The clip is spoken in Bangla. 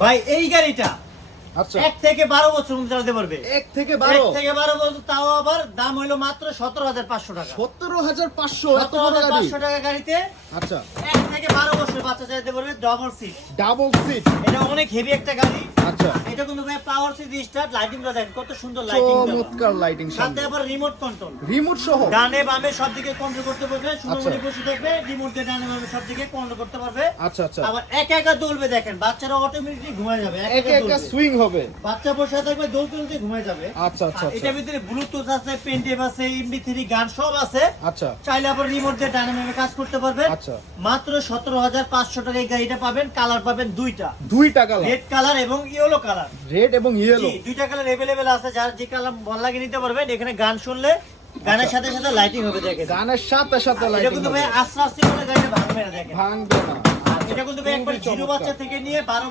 ভাই এই গাড়িটা আচ্ছা 1 থেকে 12 বছর পর্যন্ত চালাতে পারবে। 1 থেকে 1 12 থেকে 12 বছর, তাও আবার দাম হইলো মাত্র 17,500 টাকা। 17,500 এত বড় গাড়ি। 17,500 টাকা গাড়িতে আচ্ছা 1 থেকে 12 বছর বাচ্চা চালাতে পারবে, ডাবল সিট। Double seat. এটা অনেক হেভি একটা গাড়ি। আচ্ছা এটা কিন্তু ভাই পাওয়ার সিট স্টার্ট, লাইটিংটা দেখেন কত সুন্দর লাইটিং দেওয়া। চমৎকার লাইটিং সাথে সামনে। আবার রিমোট কন্ট্রোল, রিমোট সহ। ডানে বামে সব দিকে কন্ট্রোল করতে পারবে। আচ্ছা। সুন্দর বসে থাকবে, রিমোট দিয়ে ডানে বামে সব দিকে কন্ট্রোল করতে পারবে। আচ্ছা আচ্ছা আবার একা একা দুলবে, দেখেন বাচ্চারা অটোমেটিকলি ঘুমায় যাবে, একা একা দুলবে। সুইং হবে। বাচ্চা বসে থাকবে, দোল তুলতে ঘুমায় যাবে। আচ্ছা আচ্ছা আর এটার ভিতরে ব্লুটুথ আছে, পেনটেপ আছে, MP3 গান সব আছে। আচ্ছা চাইলে আবার রিমোট দিয়ে ডানে বামে কাজ করতে পারবেন। আচ্ছা মাত্র 17,500 টাকায় এই গাড়িটা পাবেন। কালার পাবেন দুইটা, দুইটা কালার, রেড কালার এবং ইয়েলো কালার। রেড এবং ইয়েলো। জি, দুইটা কালার अवेलेबल আছে, যার যে কালার ভালো লাগে নিতে পারবেন। এখানে গান শুনলে গানের সাথে সাথে লাইটিং হবে, দেখেন গানের সাথে সাথে এটা লাইটিং কিন্তু হবে। ভাই আস্তে আস্তে করে গাড়িটা ভাঙবে না, দেখেন। ভাঙবে না। এটা কিন্তু ভাই একবার খুবই জিরো চমৎকার। বাচ্চা থেকে নিয়ে 12